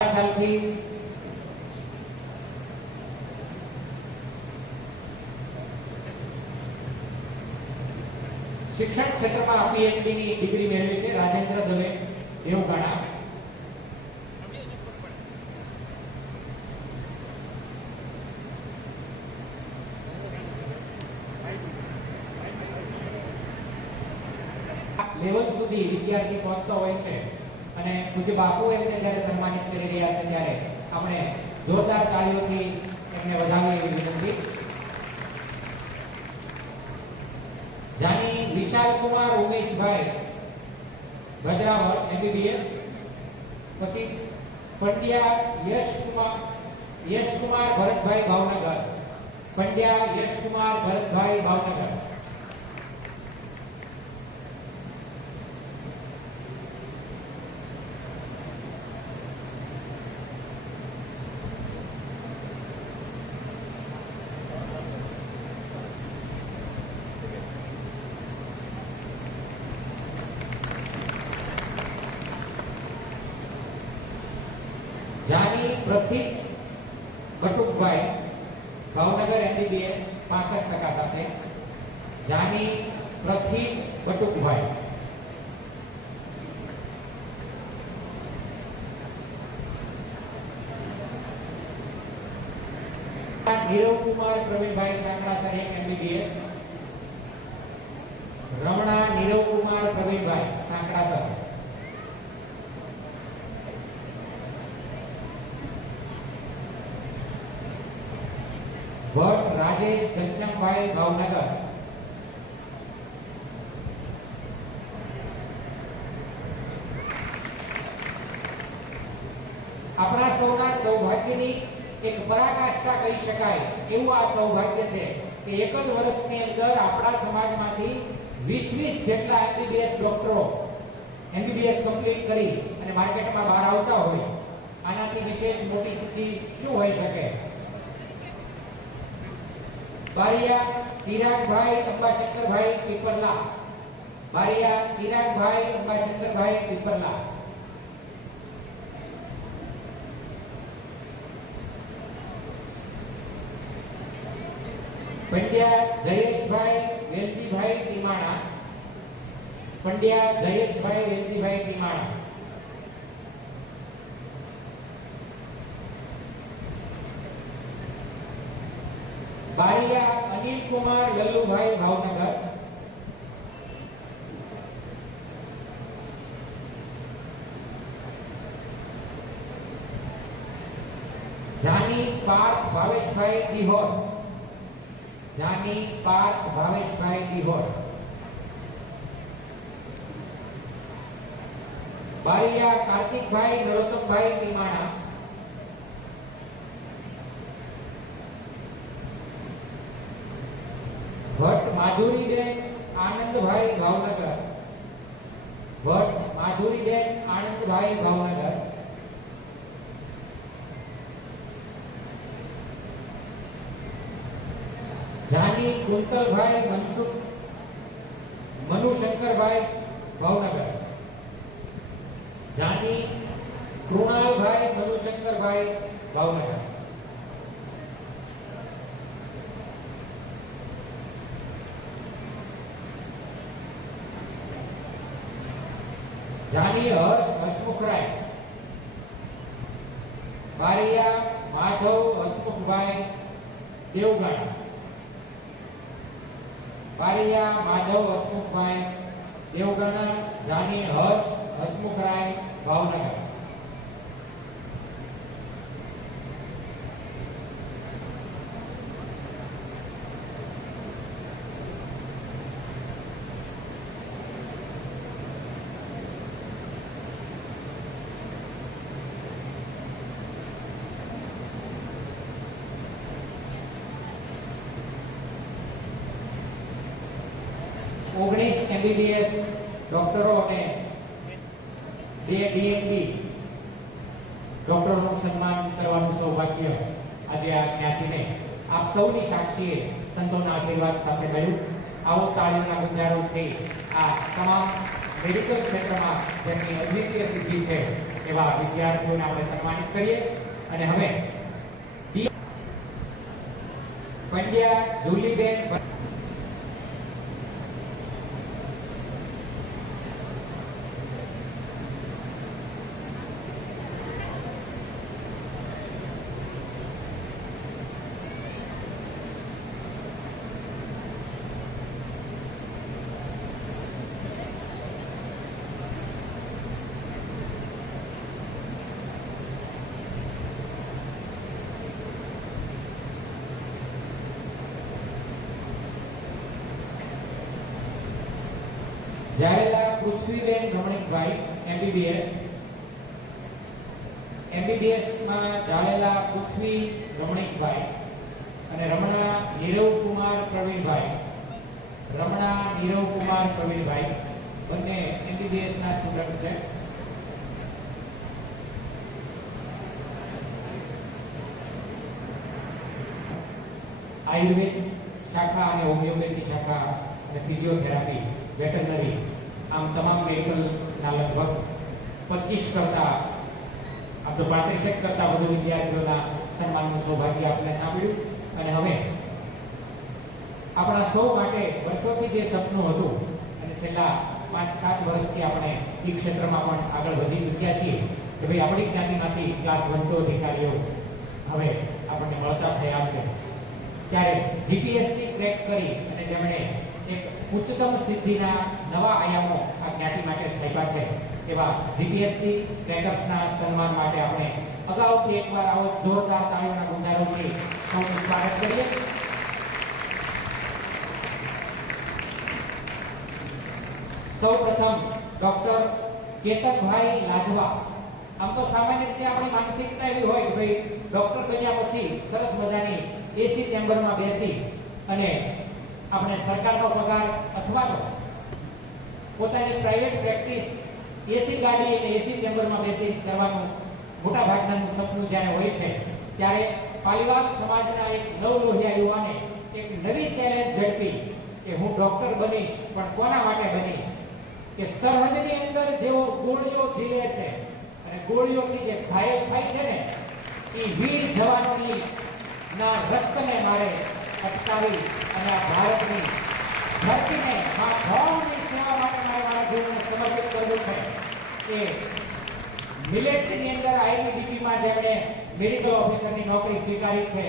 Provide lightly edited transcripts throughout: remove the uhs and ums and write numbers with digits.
ખ્યાલથી શિક્ષણ ક્ષેત્રમાં પીએચડી ની ડિગ્રી મેળવી છે રાજેન્દ્ર દવે દેવગાણા. લેવલ સુધી વિદ્યાર્થી પહોંચતો હોય છે અને પૂજ્ય બાપુ એમને જ્યારે સન્માનિત કરી રહ્યા છે ત્યારે આપણે જોરદાર તાળીઓથી એમને વધાવીએ એવી વિનંતી. જાની વિશાલ કુમાર ઉમેશભાઈ ભદ્રાવળ એમબીબીએસ. પછી પંડ્યા યશકુમાર ભરતભાઈ ભાવનગર. પંડ્યા યશકુમાર ભરતભાઈ ભાવનગર. જાની પ્રથિક બટુકભાઈ ભાવનગર એમબીબીએસ 65% સાથે. જાની પ્રથિક બટુકભાઈ. નીરવકુમાર પ્રવીણભાઈ સાંકળાસર એમબીબીએસ. રમણા નીરવકુમાર પ્રવીણભાઈ સાંકળાસર. ભટ્ટ રાજેશ ઘનશ્યામભાઈ ભાવનગર. આપણા સૌના સૌભાગ્યની એક પરાકાષ્ઠા કહી શકાય એવું આ સૌભાગ્ય છે કે એક જ વર્ષની અંદર આપણા સમાજમાંથી 20 જેટલા એમબીબીએસ ડોક્ટરો એમબીબીએસ કમ્પ્લીટ કરી અને માર્કેટમાં બહાર આવતા હોય. આનાથી વિશેષ મોટી સિદ્ધિ શું હોઈ શકે? બારિયા ચિરાગભાઈ અંબાશંકરભાઈ પીપરલા. બારિયા ચિરાગભાઈ અંબાશંકરભાઈ પીપરલા. પંડ્યા જયેશભાઈ વેલજીભાઈ ટીમાણા. પંડ્યા જયેશભાઈ વેલજીભાઈ ટીમાણા. બારિયા અનિલ કુમાર લલ્લુભાઈ ભાવનગર. જાની પાર્થ ભાવેશભાઈ દિહોર. જાની પાર્થ ભાવેશભાઈ દિહોર. બારિયા કાર્તિકભાઈ નરોત્તમભાઈ ટીમાણા. ભટ્ટ માધુરીબેન આનંદભાઈ ભાવનગર. ભટ્ટ માધુરીબેન આનંદભાઈ ભાવનગર. જાની કુંતલભાઈ મનુશંકરભાઈ ભાવનગર. જાની કૃણાલભાઈ મનુશંકરભાઈ ભાવનગર. જાની હર્ષ હસમુખરાય. બારિયા માધવ હસમુખભાઈ દેવગાણા. બારિયા માધવ હસમુખભાઈ દેવગાણા. જાની હર્ષ હસમુખરાય ભાવનગર. ઓગણીસ એમબીબીએસ ડોક્ટરો અને 2 ડીએમડી ડોક્ટરોનું સન્માન કરવાનું સૌભાગ્ય આજે આ જ્ઞાતિને આપ સૌની સાક્ષીએ સંતોના આશીર્વાદ સાથે મળ્યું. આવો તાળીઓના ગુંજારોથી આ તમામ મેડિકલ ક્ષેત્રમાં જેમની અદ્વિતીય સિદ્ધિ છે એવા વિદ્યાર્થીઓને આપણે સન્માનિત કરીએ. અને હવે પંડ્યા જુલીબેન જાડેલા પૃથ્વીબેન રમણીકભાઈ MBBS માં જાડેલા પૃથ્વી રમણીકભાઈ અને રમણા નીરવકુમાર પ્રવીણભાઈ બંને MBBS ના સ્ટુડન્ટ છે. આયુર્વેદ શાખા અને હોમિયોપેથી શાખા અને ફિઝિયોથેરાપી વેટરનરી આમ તમામ મેડિકલના લગભગ 25 કરતા આમ તો 35 કરતા વધુ વિદ્યાર્થીઓના સન્માનનું સૌભાગ્ય આપણે સાંભળ્યું. અને હવે આપણા સૌ માટે વર્ષોથી જે સપનું હતું અને છેલ્લા 5-7 વર્ષથી આપણે એ ક્ષેત્રમાં પણ આગળ વધી ચૂક્યા છીએ કે ભાઈ આપણી જ્ઞાતિમાંથી ક્લાસ 1 અધિકારીઓ હવે આપણને મળતા થયા છે. ત્યારે જીપીએસસી ક્રેક કરી અને જેમણે એક ઉચ્ચતમ સિદ્ધિના નવા આયામો આ જ્ઞાતિ માટે સ્થાપ્યા છે એવા જીપીએસસી ક્રેકર્સના સન્માન માટે આપણે અગાઉથી એકવાર આવો જોરદાર તાળીઓના ગુંજારોથી સૌનું સ્વાગત કરીએ. સૌપ્રથમ ડોક્ટર ચેતનભાઈ લાડવા. આમ તો સામાન્ય રીતે આપણી માનસિકતા એવી હોય કે ભાઈ ડોક્ટર બન્યા પછી સરસ મજાની એસી ચેમ્બરમાં બેસી અને આપણે સરકારનો પગાર અથવા તો પોતાની પ્રાઇવેટ પ્રેક્ટિસ એસી ગાડી અને એસી ચેમ્બરમાં બેસી કરવાનું મોટા ભાગનાનું સપનું જ્યારે હોય છે ત્યારે પાલીવાગ સમાજના એક નવલોહિયા યુવાને એક નવી ચેલેન્જ ઝડપી કે હું ડોક્ટર બનીશ, પણ કોના માટે બનીશ? કે સરહદની અંદર જેવો ગોળીઓ ઝીલે છે અને ગોળીઓથી જે ઘાયલ થાય છે ને એ વીર જવાનોની ના રક્તને મારે અટકાવી અને આ ભારતની ધરતીને આ ભૌમની સેવા માટે મારે મારા જીવનને સમર્પિત કરવું છે. એ મિલિટરીની અંદર આઈટીબીપીમાં જેમણે મેડિકલ ઓફિસરની નોકરી સ્વીકારી છે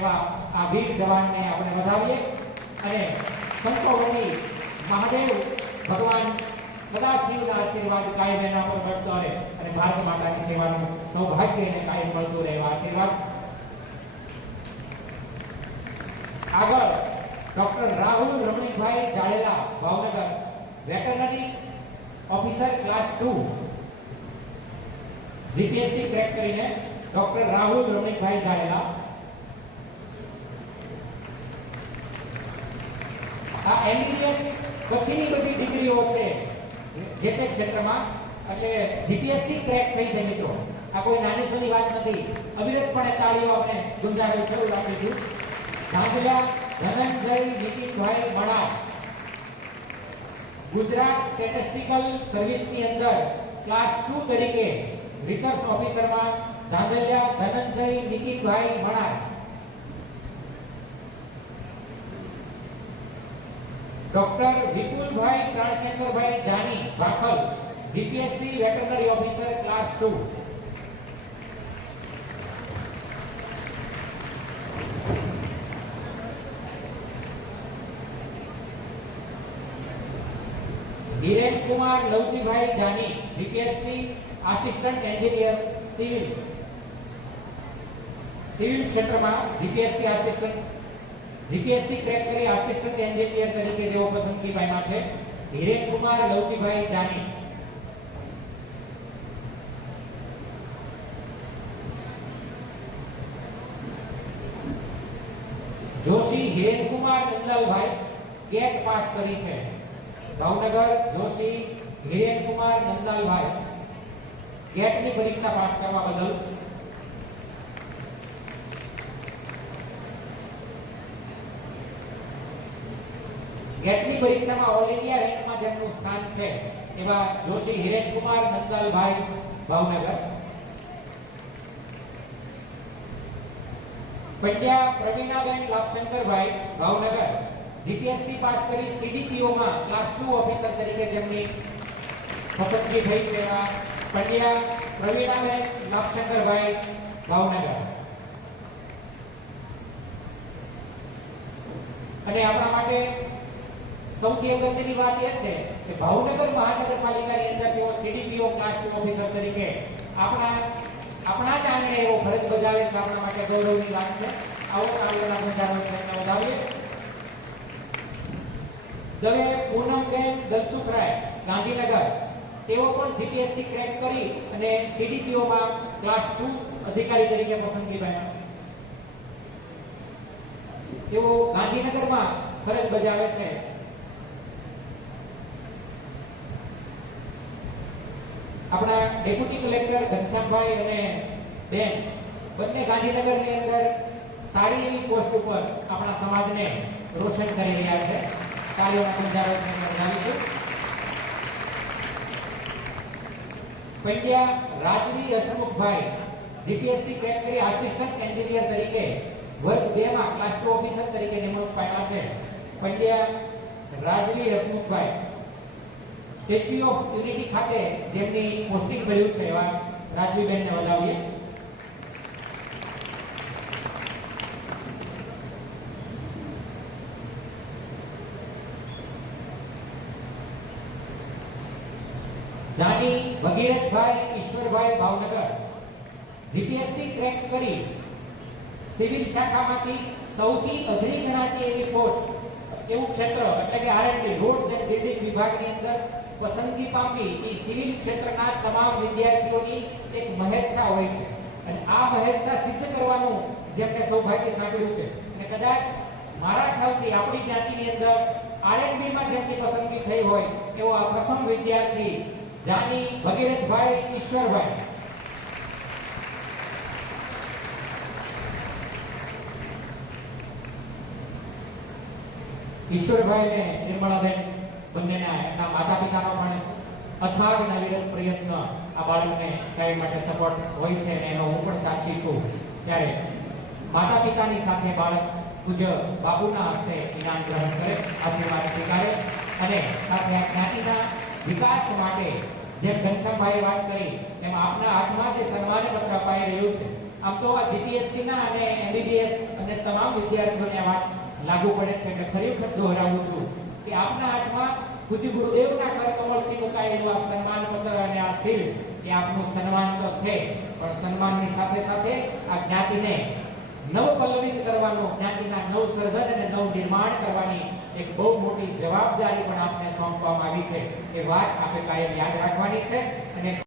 એવા આ વીર જવાનને આપણે વધાવીએ અને સંતોની મહાદેવ ભગવાન સદાશિવના આશીર્વાદ કાયમ એના પર મળતો રહે અને ભારત માતાની સેવાનું સૌભાગ્ય એને કાયમ મળતું રહે એવા આશીર્વાદ. આગળ doctor Rahul Ramnikbhai Jadela, Bhavnagar, veterinary officer class 2 GPSC crack કરીને ડોક્ટર રાહુલ રમણીકભાઈ જાડેલા. આ એમબીબીએસ પછીની બધી ડિગ્રીઓ છે જે તે ક્ષેત્રમાં, એટલે જીપીએસસી ક્રેક થઈ છે મિત્રો. આ કોઈ નાની સૂની વાત નથી. અવિરતપણે તાળીઓ આપણે ગુંજારી શરૂ રાખીશું. ધાંગધ્રા ધનંજય નીતિનભાઈ મણાર, ગુજરાત સ્ટેટિસ્ટિકલ સર્વિસની અંદર ક્લાસ 2 તરીકે રિસર્ચ ઓફિસરમાં Dhrangadhra Dhananjay Nitinbhai Manar. Doctor Vipulbhai Pranshankarbhai Jani, Bhakhal, GPSC veterinary officer class 2. Hiren Kumar Lavjibhai Jani, GPSC assistant engineer civil ક્ષેત્રમાં જીપીએસસી આસિસ્ટન્ટ જીપીએસસી ક્રેક કરી આસિસ્ટન્ટ એન્જિનિયર તરીકે જેઓ પસંદગી પામ્યા છે. હિરેન કુમાર લવજીભાઈ જાની. જોશી હિરેન કુમાર નંદલાલભાઈ, ગેટ પાસ કરી છે. ભાવનગર જોશી હિરેન કુમાર નંદલાલભાઈ, ગેટની પરીક્ષા પાસ કરવા બદલ ગેટની પરીક્ષામાં ઓલ ઇન્ડિયા રેન્કમાં જેમનું સ્થાન છે એવા જોશી હિરેન કુમાર નંદલાલભાઈ ભાવનગર. પંડ્યા પ્રવીણાબેન લાભશંકરભાઈ, ભાવનગર. જીપીએસસી પાસ કરી સીડીપીઓ માં ક્લાસ 2 ઓફિસર તરીકે જેમની પસંદગી થઈ છે એવા પંડ્યા પ્રવીણાબેન લાભશંકરભાઈ, ભાવનગર. અને આપણા માટે સૌથી અગત્યની વાત એ છે કે ભાવનગર મહાનગરપાલિકાની અંદર તેઓ સીડીપીઓ ક્લાસ 2 ઓફિસર તરીકે આપણા જ આંગણે એવો ફરજ બજાવે છે. આપણા માટે ગૌરવની વાત છે. આવો આગળના બંધારણ છે વધાવીએ. દવે પૂનમબેન દલસુખરાય, ગાંધીનગર. તેઓ પણ જીપીએસસી ક્રેક કરી અને સીડીપીઓ માં ક્લાસ 2 અધિકારી તરીકે પસંદગી પામ્યા. તેઓ ગાંધીનગરમાં ફરજ બજાવે છે. આપણા ડેપ્યુટી કલેક્ટર ઘનશ્યામભાઈ અને બેન બંને ગાંધીનગરની અંદર સારી એવી પોસ્ટ ઉપર આપણા સમાજને રોશન કરી રહ્યા છે. કાર્યોના બંધારણ બનાવીશું. પંડ્યા રાજવી હસમુખભાઈ, જીપીએસસી ક્રેક કરી આસિસ્ટન્ટ એન્જિનિયર તરીકે વર્ગ 2 માં ક્લાસ 2 ઓફિસર તરીકે નિમણૂક પામ્યા છે. પંડ્યા રાજવી હસમુખભાઈ સ્ટેચ્યુ ઓફ યુનિટી ખાતે જેમની પોસ્ટિંગ થયું છે એવા રાજવીબેનને વધાવીએ. જાની ભગીરથભાઈ ઈશ્વરભાઈ, ભાવનગર. જીપીએસસી ક્રેક કરી સિવિલ શાખામાંથી સૌથી અઘરી ગણાતી એવી પોસ્ટ એવું ક્ષેત્ર એટલે કે આરએનડી રોડ્સ એન્ડ બિલ્ડિંગ વિભાગની અંદર પસંદગી પામી એ સિવિલ ક્ષેત્રના તમામ વિદ્યાર્થીઓની એક મહેચ્છા હોય છે. અને આ મહેચ્છા સિદ્ધ કરવાનું જેમને સૌભાગ્ય સાંભળ્યું છે અને કદાચ મારા ખ્યાલથી આપણી જ્ઞાતિની અંદર આરએનબી માં જેમની પસંદગી થઈ હોય એવો આ પ્રથમ વિદ્યાર્થી જાની ભગીરથભાઈ ઈશ્વરભાઈ. ઈશ્વરભાઈ ને નિર્મળાબેન બંનેના એમના માતા પિતાનો પણ અથાગ નવીરત પ્રયત્ન આ બાળકને કાયમ માટે સપોર્ટ હોય છે અને એનો હું પણ સાક્ષી છું. ત્યારે માતા પિતાની સાથે બાળક પૂજ્ય બાપુના હસ્તે ઇનામ ગ્રહણ કરે, આશીર્વાદ સ્વીકારે અને સાથે આ જ્ઞાતિના વિકાસ માટે જેમ ઘનશ્યામભાઈએ વાત કરી એમ આપના હાથમાં જે સન્માન પત્ર અપાઈ રહ્યું છે, આમ તો આ જીપીએસસી ના અને એમબીબીએસ અને તમામ વિદ્યાર્થીઓને આ વાત લાગુ પડે છે. એટલે ફરી વખત દોહરાવું છું કે આપના હાથમાં પૂજ્ય ગુરુદેવના કરકમળથી મુકાયેલું આ સન્માન પત્ર અને આ સીલ એ આપનું સન્માન તો છે, પણ સન્માનની સાથે સાથે આ જ્ઞાતિને નવપલ્લવિત કરવાનું, જ્ઞાતિના નવ સર્જન અને નવ નિર્માણ કરવાની એક બહુ મોટી જવાબદારી પણ આપને સોંપવામાં આવી છે. એ વાત આપણે કાયમ યાદ રાખવાની છે અને